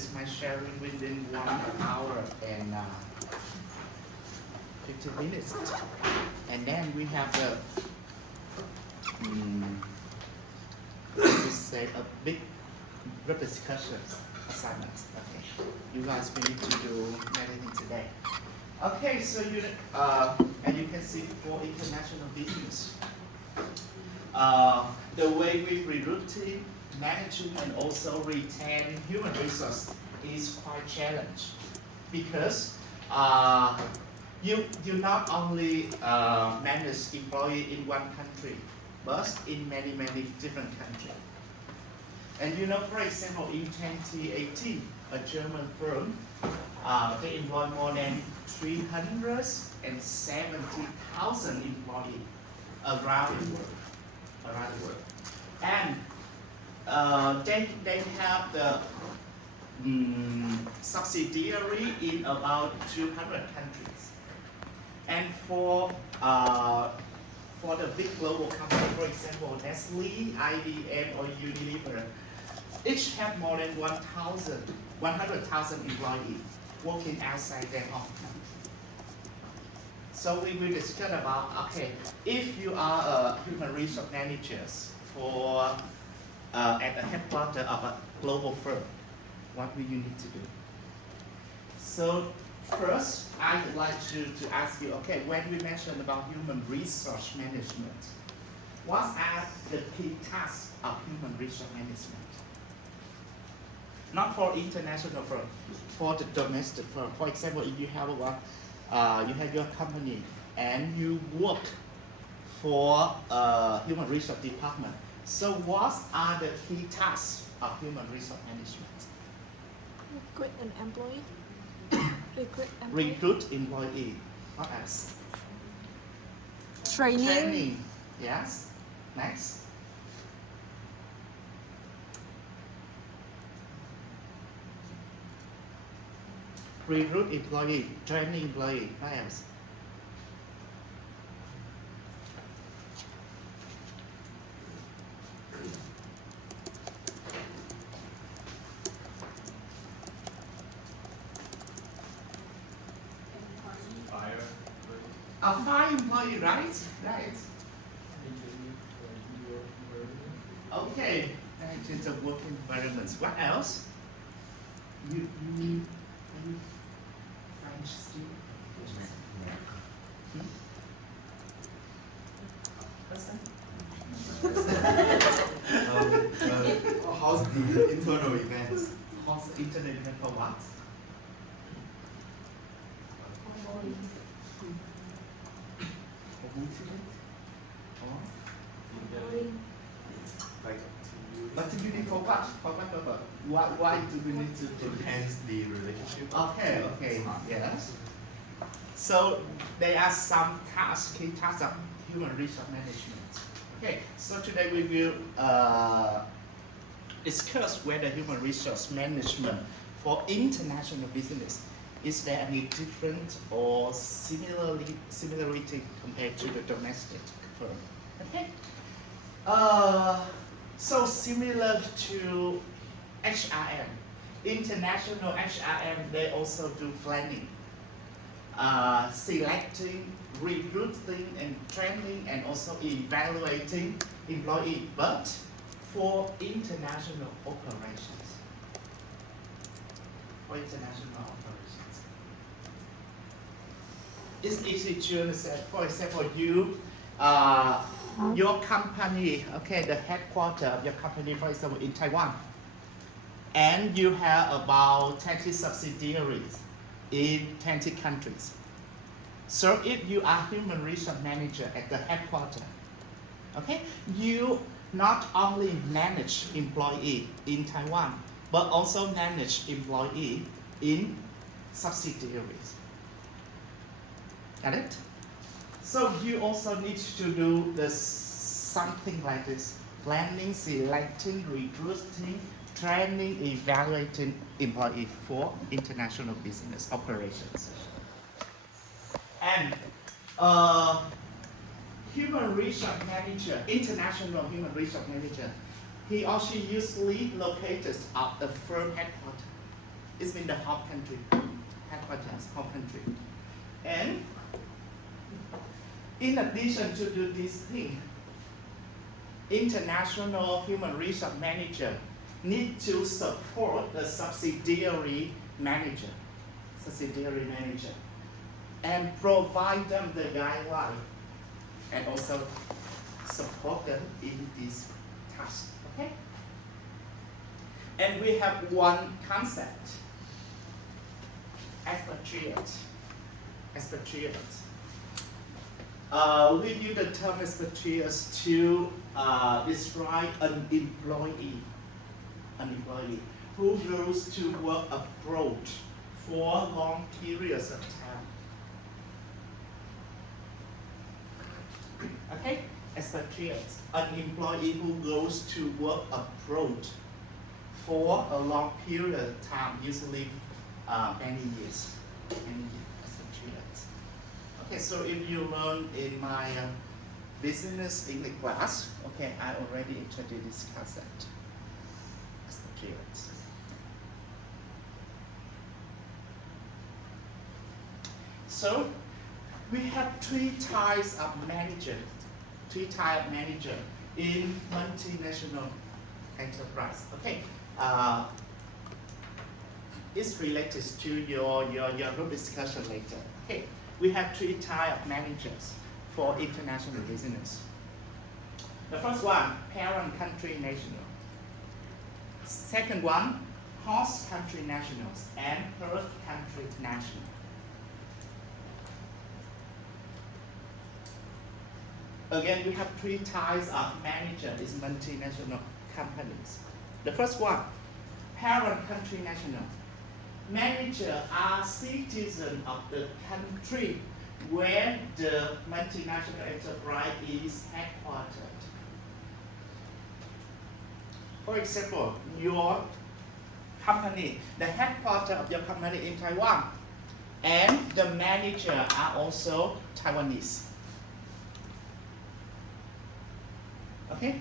finish my sharing within 1 hour and 50 minutes. And then we have the, let me say, a big group discussion assignment. Okay, you guys will need to do everything today. Okay, so and you can see for international business, the way we recruiting, managing, and also retain human resource is quite challenging because you not only manage employee in one country, but in many different countries. And you know, for example, in 2018, a German firm, they employ more than 370,000 employees around the world. And they have the subsidiary in about 200 countries. And for the big global company, for example, Nestle, IBM, or Unilever, each have more than 100,000 employees working outside their home country. So we will discuss about, okay, if you are a human resource manager for at the headquarters of a global firm, what will you need to do? So first, I would like to ask you, okay, when we mention about human resource management, what are the key tasks of human resource management? Not for international firm, for the domestic firm. For example, if you have your company and you work for human resource department. So what are the key tasks of human resource management? Recruit an employee. Recruit employee. What else? Training. Yes. Next. Recruit employee, training employee. What else? A fire employee, right? Right. Okay. That is a work environment. What else? You need French student? How's the internal events? How's the internet event for what? But do you need for what? For what purpose? Why do we need to Enhance the relationship. Okay, yes. So there are some tasks, key tasks of human resource management. Okay, so today we will discuss whether human resource management for international business is there any different or similarity compared to the domestic firm? Okay. So similar to HRM, international HRM, they also do planning, selecting, recruiting, and training, and also evaluating employee. But for international operations, it's easy to understand. For example, your company, okay, the headquarters of your company, for example, in Taiwan, and you have about 20 subsidiaries in 20 countries. So if you are human resource manager at the headquarters, okay, you not only manage employee in Taiwan, but also manage employee in subsidiaries. Got it? So you also need to do something like this: planning, selecting, recruiting, training, evaluating employee for international business operations. And human resource manager, international human resource manager, he or she usually located at the firm headquarters. It's been the home country, headquarters, home country. And in addition to do this thing, international human resource manager need to support the subsidiary manager, and provide them the guideline, and also support them in this task. Okay. And we have one concept, expatriate. We use the term expatriates to describe an employee who goes to work abroad for long periods of time. Okay, expatriates, an employee who goes to work abroad for a long period of time, usually many years. Expatriates. Okay, so if you learn in my business English class, okay, I already introduced this concept. Expatriates. So we have three types of manager in multinational enterprise. Okay, it's related to your group discussion later. Okay, we have three types of managers for international business. The first one, parent country national. Second one, host country nationals, and third country national. Again, we have three types of managers in multinational companies. The first one, parent country national. Managers are citizens of the country where the multinational enterprise is headquartered. For example, your company, the headquarters of your company in Taiwan, and the managers are also Taiwanese. Okay,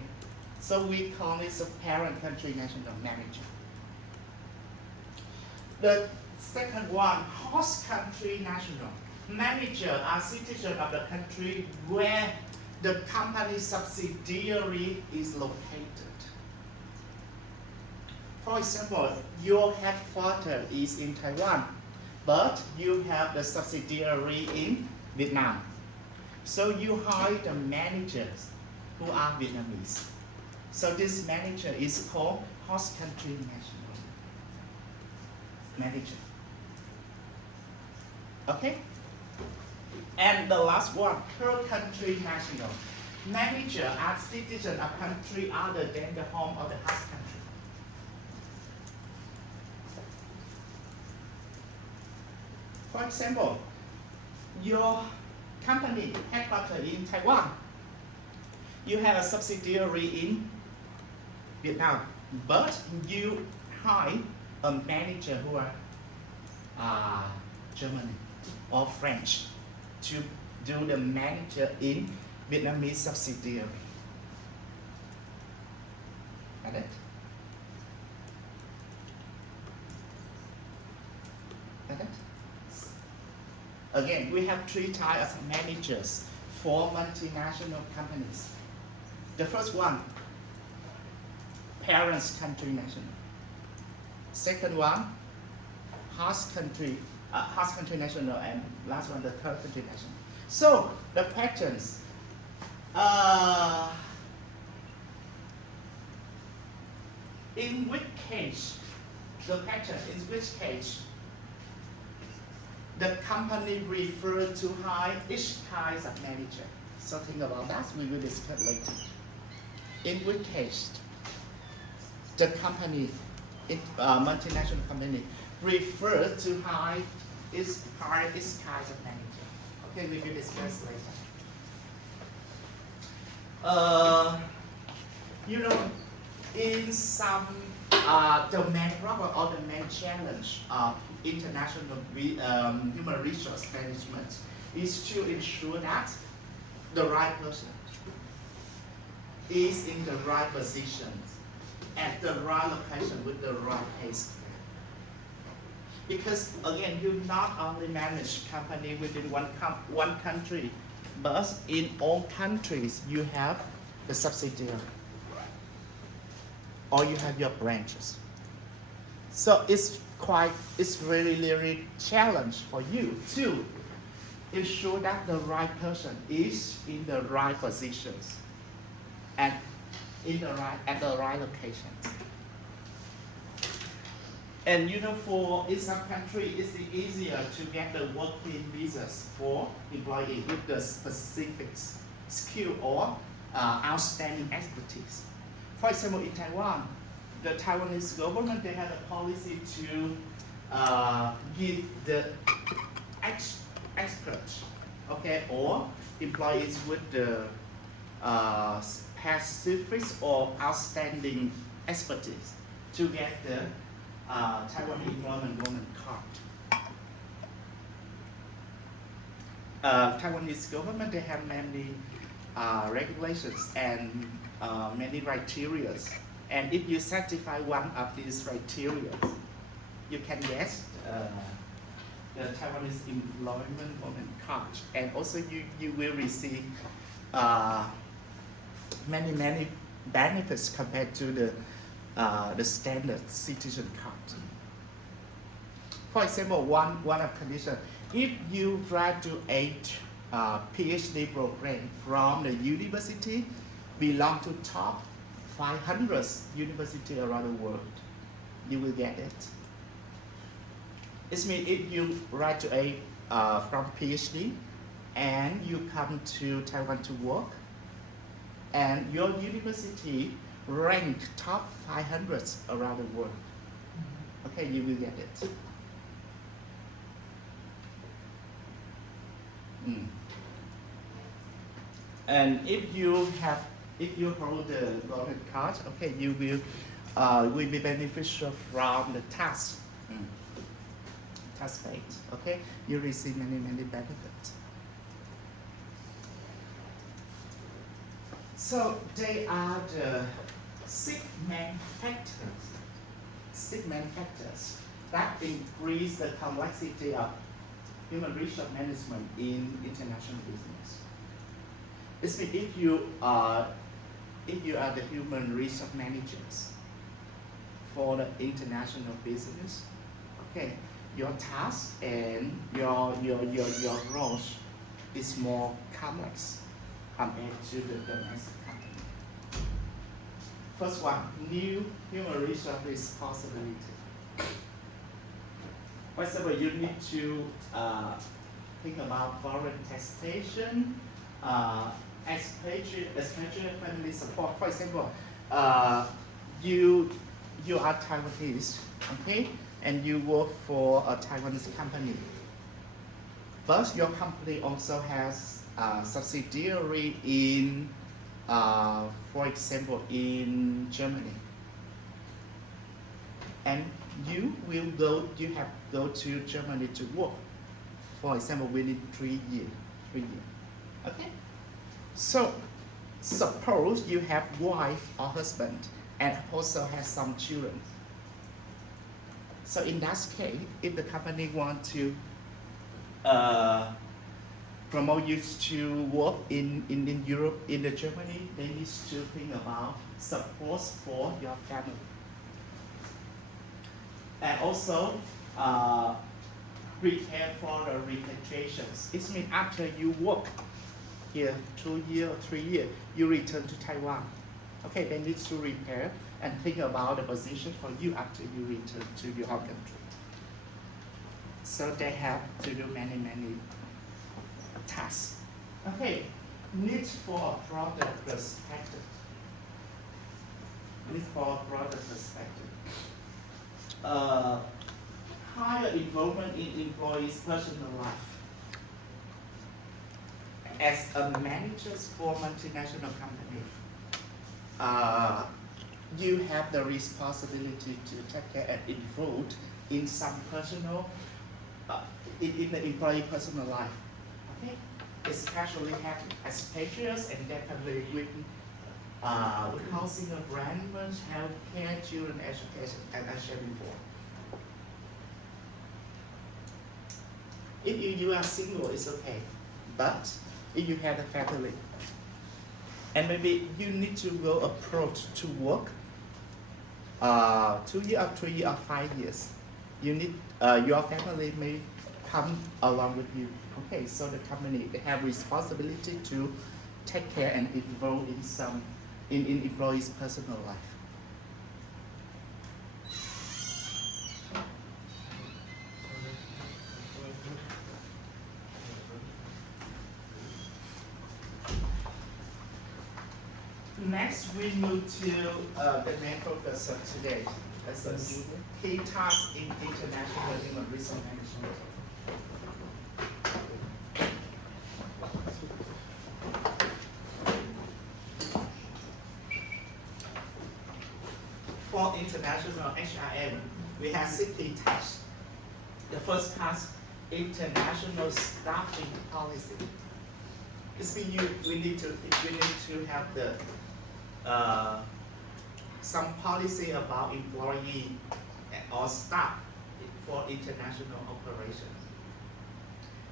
so we call this a parent country national manager. The second one, host country national. Managers are citizens of the country where the company subsidiary is located. For example, your headquarters is in Taiwan, but you have the subsidiary in Vietnam. So you hire the managers who are Vietnamese. So this manager is called host country national manager. Okay? And the last one, third country national. Managers are citizens of country other than the home of the host country. For example, your company headquartered in Taiwan. You have a subsidiary in Vietnam, but you hire a manager who are German or French to do the manager in Vietnamese subsidiary. Got it? Got it? Again, we have three types of managers for multinational companies. The first one, parent country national. Second one, host country national, and last one, the third country national. So the patterns. In which case, the pattern in which case the company refer to hire each kind of manager. So think about that, we will discuss later. In which case, the company, multinational company, refer to hire each kind of manager. Okay, we will discuss later. You know, in some the main problem or the main challenge of international human resource management is to ensure that the right person is in the right position at the right location with the right pay scale. Because again, you not only manage company within one country, but in all countries you have the subsidiary or you have your branches. So it's really challenge for you to ensure that the right person is in the right positions and at the right locations. And you know, in some countries, it's easier to get the working visas for employees with the specific skill or outstanding expertise. For example, in Taiwan, the Taiwanese government, they have a policy to give the experts, okay, or employees with the specific or outstanding expertise to get the Taiwan Employment Woman Card. Taiwanese government, they have many regulations and many criteria. And if you satisfy one of these criteria, you can get the Taiwanese Employment Woman Card. And also you will receive many benefits compared to the standard citizen card. For example, one of condition, if you graduate PhD program from the university belong to top 500 university around the world, you will get it. It means if you graduate from PhD and you come to Taiwan to work, and your university ranked top 500 around the world, okay, you will get it. And if you hold the golden card, okay, you will be beneficial from the tax rate, okay, you receive many benefits. So they are the six main factors that increase the complexity of human resource management in international business. It means if you are the human resource managers for the international business, okay, your task and your roles is more complex compared to the domestic company. First one, new human resource responsibility. For example, you need to think about foreign taxation, especially family support. For example, you are Taiwanese, okay, and you work for a Taiwanese company. But your company also has a subsidiary in, for example, in Germany. And you have go to Germany to work, for example, within 3 years. Okay? So suppose you have wife or husband and also has some children. So in that case, if the company want to promote you to work in Europe, in Germany, they need to think about support for your family. And also prepare for the repatriations. It means after you work here 2 years or 3 years, you return to Taiwan. Okay, they need to repair and think about the position for you after you return to your home country. So they have to do many tasks. Okay, need for a broader perspective. Higher involvement in employees' personal life. As a manager for multinational company, you have the responsibility to take care and involve in some personal, in the employee personal life. Okay, especially have expatriates and definitely with housing arrangements, healthcare, children education, as I shared before. If you are single, it's okay. But if you have a family, and maybe you need to go abroad to work, 2 years or 3 years or 5 years, you need your family may come along with you. Okay, so the company have responsibility to take care and involve in some in employees' personal life. Next, we move to the main focus of today. That's a key task in international human resource management. For international HRM, we have 6 key tasks. The first task, international staffing policy. This means we need to have the some policy about employee or staff for international operations.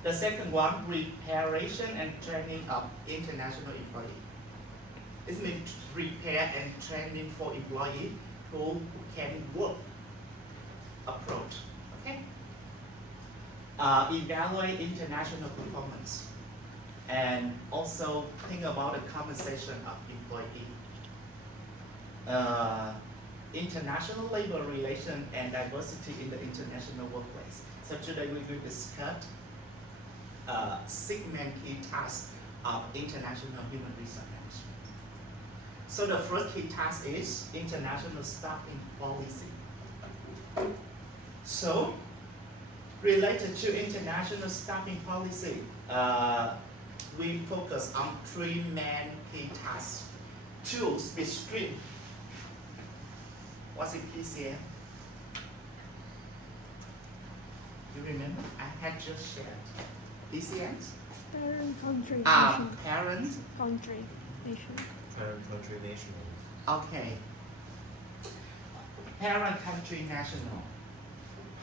The second one, preparation and training of international employees. This means prepare and training for employees who can work abroad. Okay. Evaluate international performance, and also think about the compensation of employees. International labor relation and diversity in the international workplace. So today we will discuss 6 main key tasks of international human resource management. So the first key task is international staffing policy. So related to international staffing policy, we focus on 3 main key tasks. Choose which stream. What's it PCM? You remember? I had just shared. PCMs? Parent country Ah, nation. parent. Country nation. Parent country nationals. Okay. Parent country national.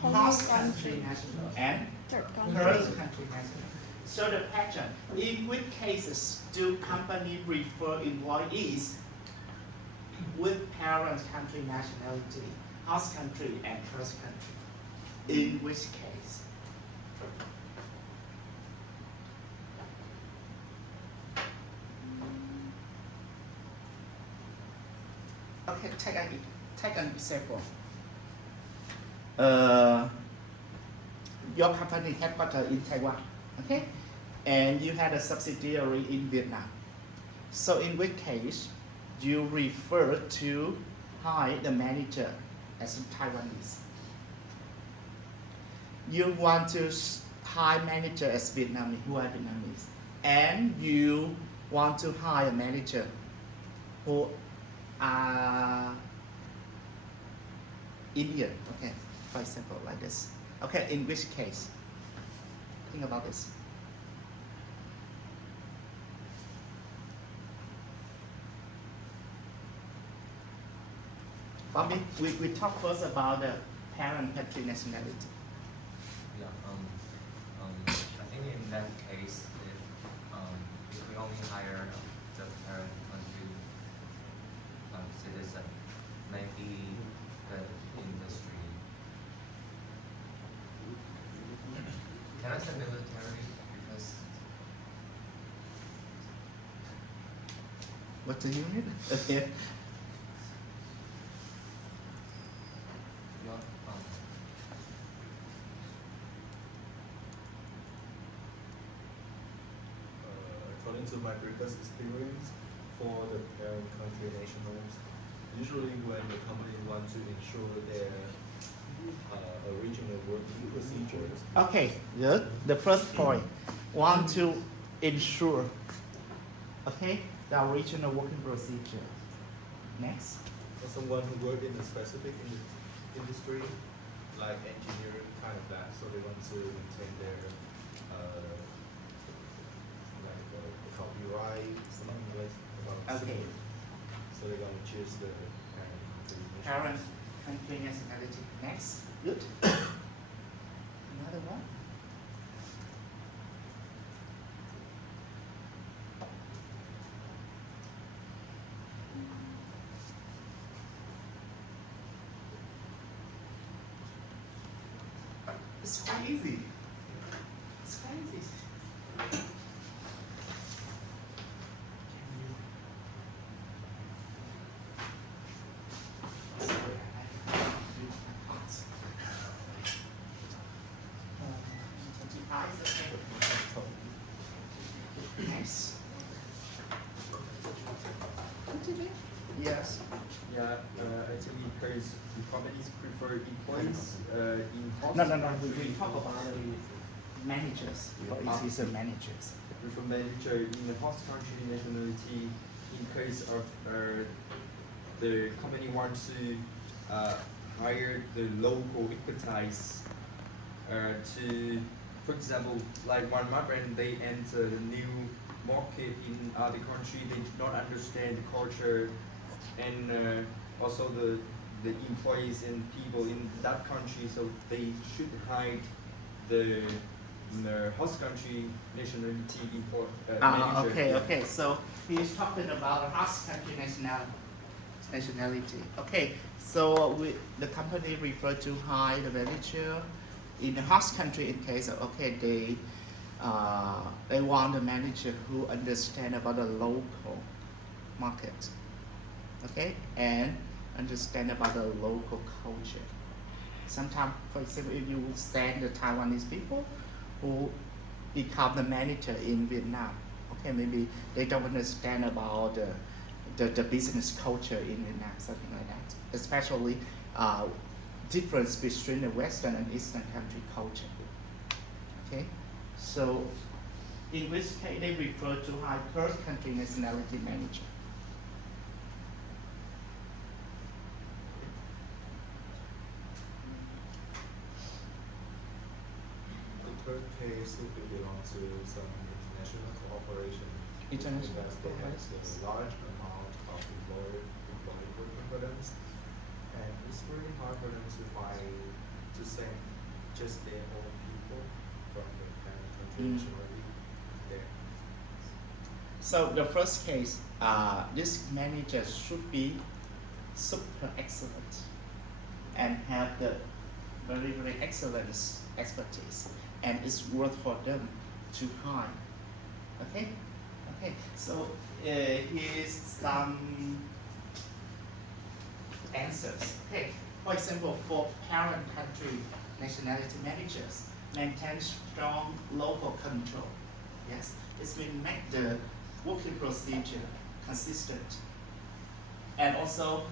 Home Host country. country national. And Third third country. country national. So the pattern. In which cases do company prefer employees with parent country nationality, host country, and host country? In which case? Okay, take an example. Your company headquarters in Taiwan, okay, and you had a subsidiary in Vietnam. So in which case, you refer to hire the manager as Taiwanese. You want to hire manager as Vietnamese, who are Vietnamese, and you want to hire a manager who are Indian. Okay, for example, like this. Okay, in which case? Think about this. Bobby, we talk first about the parent country nationality. Yeah, I think in that case, if we only hire the parent country citizen, maybe the industry. Can I say military? Because What do you mean? Okay. not, According to my previous experience, for the parent country nationals, usually when the company want to ensure their original working procedures, Okay, good. The first point, want to ensure, okay, the original working procedure. Next. for someone who work in a specific industry, like engineering kind of that, so they want to maintain their copyright, something like about Okay. so they're gonna choose the Parent country nationality. Next. Good. Another one. It's quite easy. It's quite easy. Nice. Continue. Yes. Yeah, actually, because the companies prefer employees in host No. country. We talk about managers. It's a managers. Prefer manager in the host country nationality in case of the company wants to hire the local expertise to, for example, like one migrant, they enter the new market in other country, they do not understand the culture and also the employees and people in that country, so they should hire the host country nationality manager. Okay, Yeah. okay. So he's talking about host country nationality. Okay, so the company refer to hire the manager in the host country in case of, okay, they want a manager who understand about the local market, okay, and understand about the local culture. Sometimes, for example, if you send the Taiwanese people who become the manager in Vietnam, okay, maybe they don't understand about the business culture in Vietnam, something like that. Especially difference between the Western and Eastern country culture. Okay, so in which case they refer to high first country nationality manager. The third case would belong to some international cooperation. International Because they have cooperation. a large amount of employee confidence, and it's really hard for them to send just their own people from the parent country nationality there. So the first case, this manager should be super excellent and have the very excellent expertise, and it's worth for them to hire. Okay, okay. So here's some answers. Okay, for example, for parent country nationality managers, maintain strong local control. Yes, this will make the working procedure consistent, and also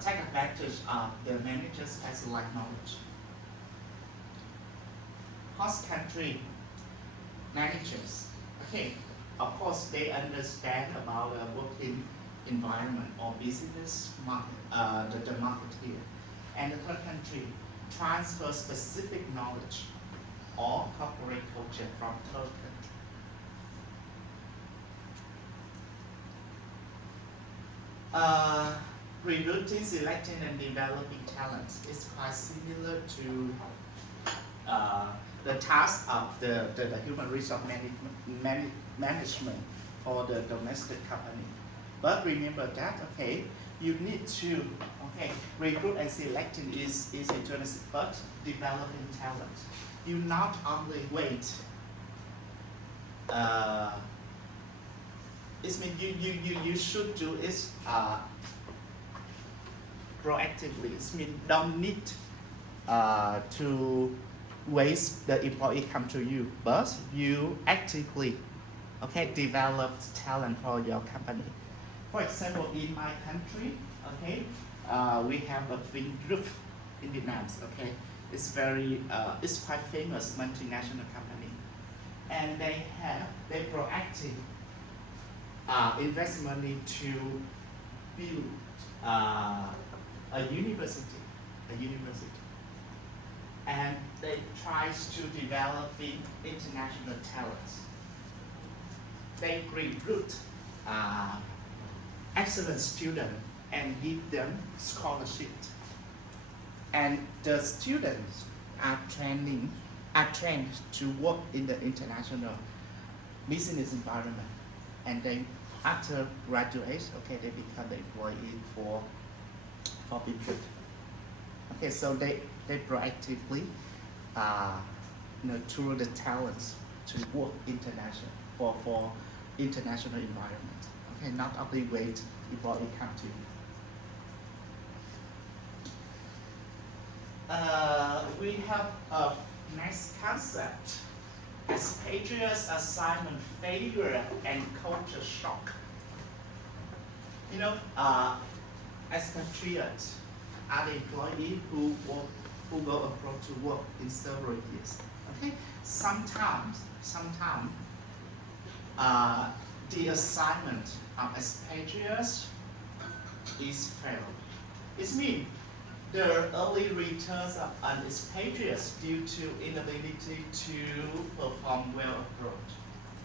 take advantage of the manager's specialized knowledge. Host country managers, okay, of course they understand about the working environment or business market, the market here. And the third country transfer specific knowledge or corporate culture from third country. Recruiting, selecting, and developing talents is quite similar to the task of the human resource management for the domestic company. But remember that, okay, you need to, okay, recruit and selecting is easy to understand, but developing talent. You not only wait, it means you should do it proactively. It means don't need to waste the employee come to you, but you actively, okay, develop talent for your company. For example, in my country, okay, we have a big group in Vietnam, okay. It's it's quite famous multinational company, and they proactive invest money to build a university, and they tries to developing international talents. They recruit excellent students and give them scholarship. And the students are trained to work in the international business environment. And then after graduate, okay, they become the employee for big group. Okay, so they proactively through the talents to work international for international environment. Okay, not only wait employee come to you. We have a next concept: expatriate assignment failure and culture shock. Expatriates are the employee who go abroad to work in several years. Okay, sometimes the assignment of expatriates is failed. It means the early returns of an expatriate due to inability to perform well abroad.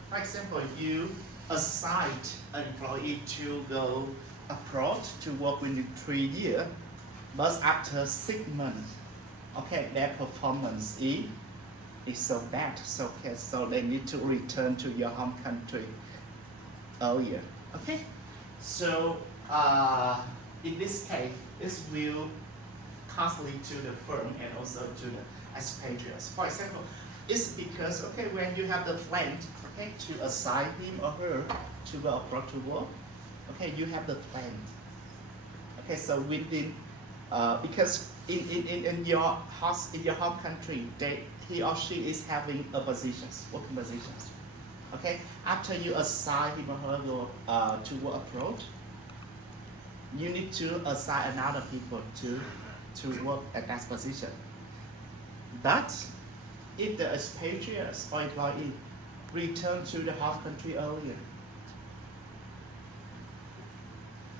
For example, you assign an employee to go abroad to work within 3 years, but after 6 months, okay, their performance is so bad, so they need to return to your home country earlier. Okay, so in this case, it will costly to the firm and also to the expatriates. For example, it's because when you have the plan to assign him or her to go abroad to work, you have the plan. So within because in your home country, he or she is having working positions. After you assign him or her to work abroad, you need to assign another people to work at that position. But if the expatriates or employee return to the home country earlier,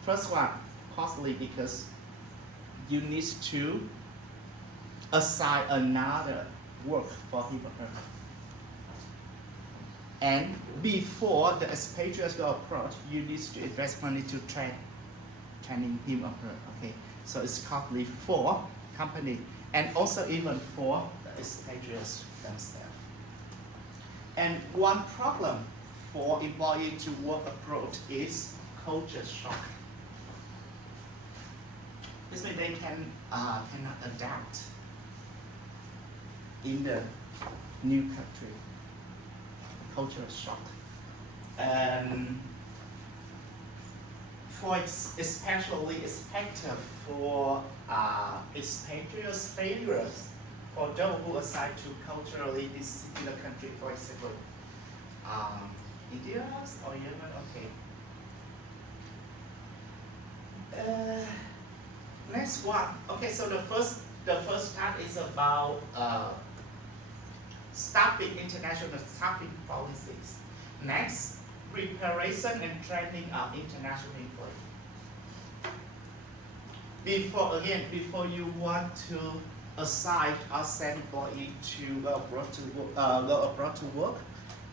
first one, costly because you need to assign another work for him or her. And before the expatriates go abroad, you need to invest money to training him or her. So it's costly for company and also even for the expatriates themselves. And one problem for employees to work abroad is culture shock. This means they cannot adapt in the new country. Cultural shock. Especially effective for expatriates failures, for those who assign to culturally dissimilar country, for example, India or Yemen. Next one. So the first part is about stopping international staffing policies. Next, preparation and training of international employees. Before you want to assign or send employee to go abroad to work,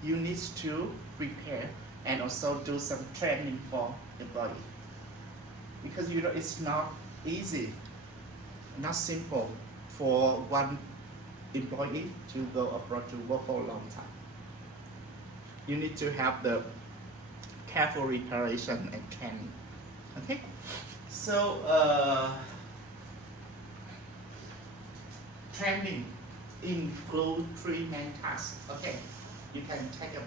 you need to prepare and also do some training for employee. Because it's not easy, not simple for one employee to go abroad to work for a long time. You need to have the careful preparation and training. So training include 3 main tasks. You can take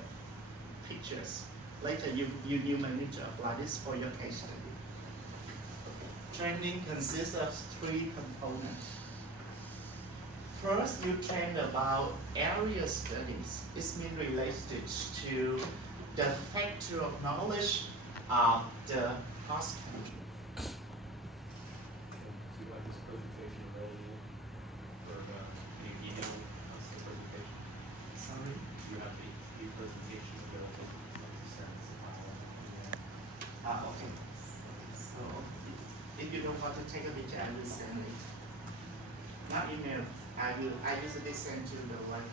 pictures. Later you may need to apply this for your case study. Training consists of 3 components. First, you train about area studies. It's mean related to the factual knowledge of the host country. Do you have this presentation ready for the video presentation? Sorry? Do you have the presentation available to send us a file? Okay. So if you don't want to take a picture, I will send it. Not email. I usually send to the right.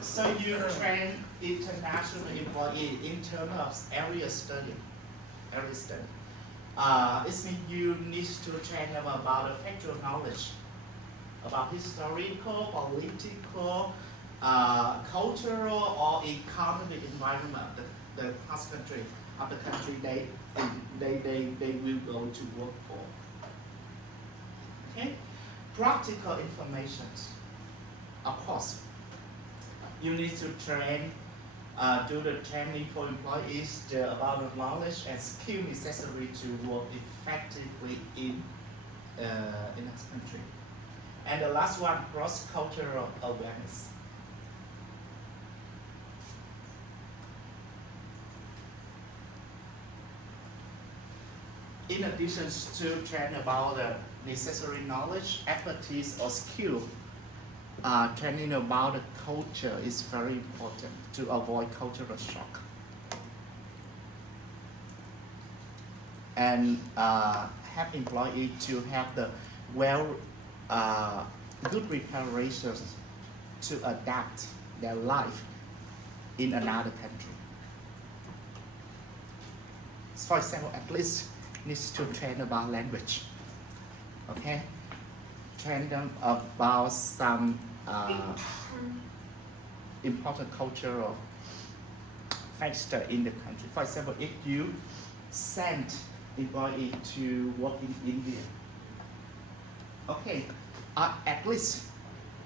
So you train international employee in terms of area study. It means you need to train them about the factual knowledge, about historical, political, cultural, or economic environment, the host country of the country they will go to work for. practical information. Of course, you need to train, do the training for employees about the knowledge and skill necessary to work effectively in this country. And the last one, cross-cultural awareness. In addition to train about the necessary knowledge, expertise, or skill, training about the culture is very important to avoid cultural shock. And have employees to have the good preparations to adapt their life in another country. For example, at least needs to train about language. Okay, train them about some important cultural factor in the country. For example, if you send employee to work in India, okay, at least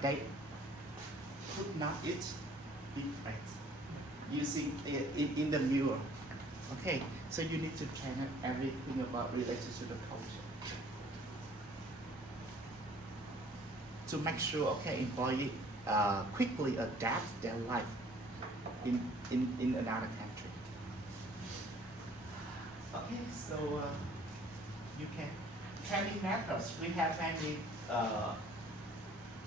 they could not eat beef fat using in the meal. Okay, so you need to train everything about related to the culture to make sure, okay, employee quickly adapt their life in another country. Okay, so you can training methods. We have many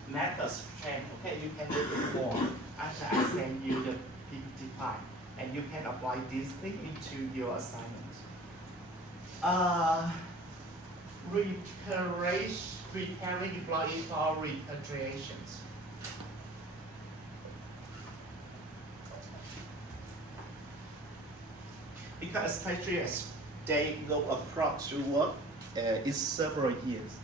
methods train. Okay, you can do it more after I send you the PPT file, and you can apply this thing into your assignment. Preparing employee for repatriations. Because expatriates, they go abroad to work in several years.